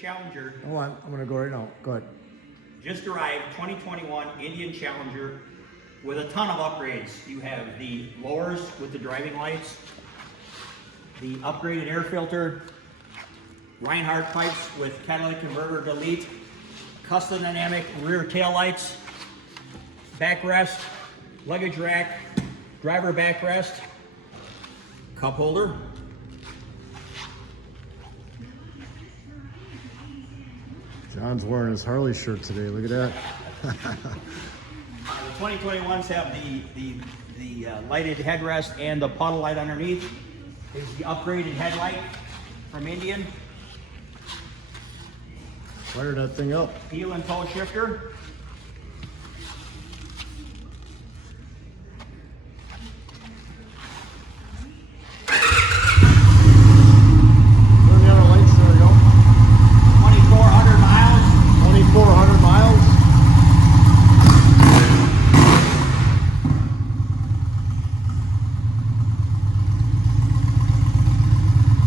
Challenger Hold on, I'm gonna go right now. Go ahead. just arrived, 2021 Indian Challenger with a ton of upgrades. You have the lowers with the driving lights, the upgraded air filter, Reinhardt pipes with catalytic converter delete, custom dynamic rear tail lights, backrest, luggage rack, driver backrest, cup holder, John's wearing his Harley shirt today. Look at that. The 2021s have the lighted headrest and the puddle light underneath. Is the upgraded headlight from Indian. Fire that thing up. Heel and toe shifter.